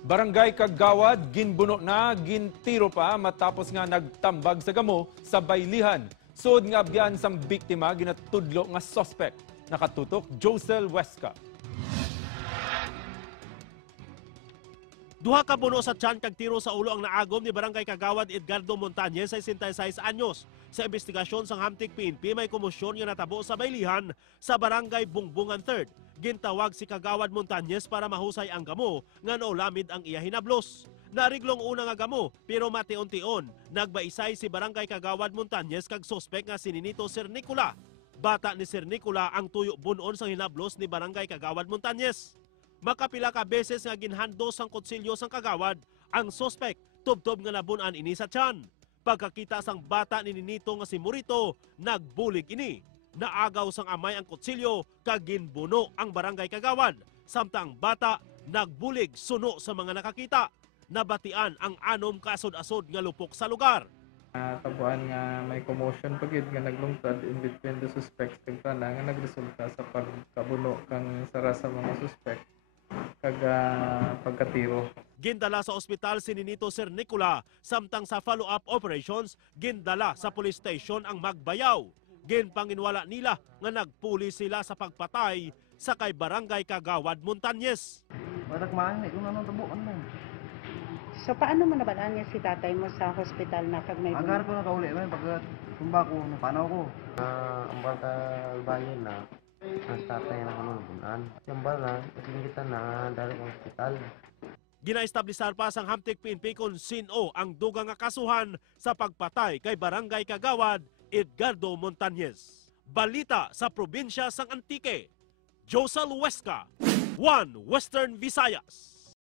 Barangay Kagawad, ginbuno na, gintiro pa matapos nga nagtambag sa gamo sa baylihan. Sud nga abyan sang biktima ginatudlo nga suspect. Nakatutok Josel Huesca. Duha ka buno sa tiyan kag tiro sa ulo ang naagom ni Barangay Kagawad Edgardo Montañez, 66 anyos. Sa investigasyon sang Hamtig PNP may komosyon nga natabo sa baylihan sa Barangay Bungbungan 3rd. Gintawag si Kagawad Montañez para mahusay ang gamo nga naulamid ang iya hinablos. Nariglong una nga gamo pero mati-untion nagbaisay si Barangay Kagawad Montañez kag suspek nga si Ninito Sir Nicola. Bata ni Sir Nicola ang tuyo bunon sang hinablos ni Barangay Kagawad Montañez. Makapila ka beses nga ginhandos sang kutsilyo sang Kagawad, ang suspect tubtob nga nabunan ini sa tiyan. Pagkakita sang bata ni Ninito nga si Murito, nagbulig ini. Naagaw sang amay ang kutsilyo kag ginbuno ang Barangay Kagawad. Samtang bata nagbulig suno sa mga nakakita. Nabatian ang anom kasod-asod nga lupok sa lugar. Tabuan nga may commotion pagid nga naglungtad in between the suspects kag tana nga nagresulta sa pagkabuno kang sara sa mga suspect kag pagkatiro. Gindala sa ospital si Ninito Sir Nicola, samtang sa follow-up operations gindala sa police station ang Magbayaw. Ginpanginwala nila nga nagpuli sila sa pagpatay sa kay Barangay Kagawad Montañez. Barak man kung anong tabuan mo. So paano mo nabalaan niya si tatay mo sa hospital na kag may Agar ko na kauli man pagkat tumba ko napanaw ko. Ang bata bayan na ang tatay na kanununan. Yung bala, kita na dali ng hospital. Ginaestablisar pa sang Hamtig PNP kung sino ang dugang nga kasuhan sa pagpatay kay Barangay Kagawad Edgardo Montañez. Balita sa probinsya sang Antique, Josel Huesca, One Western Visayas.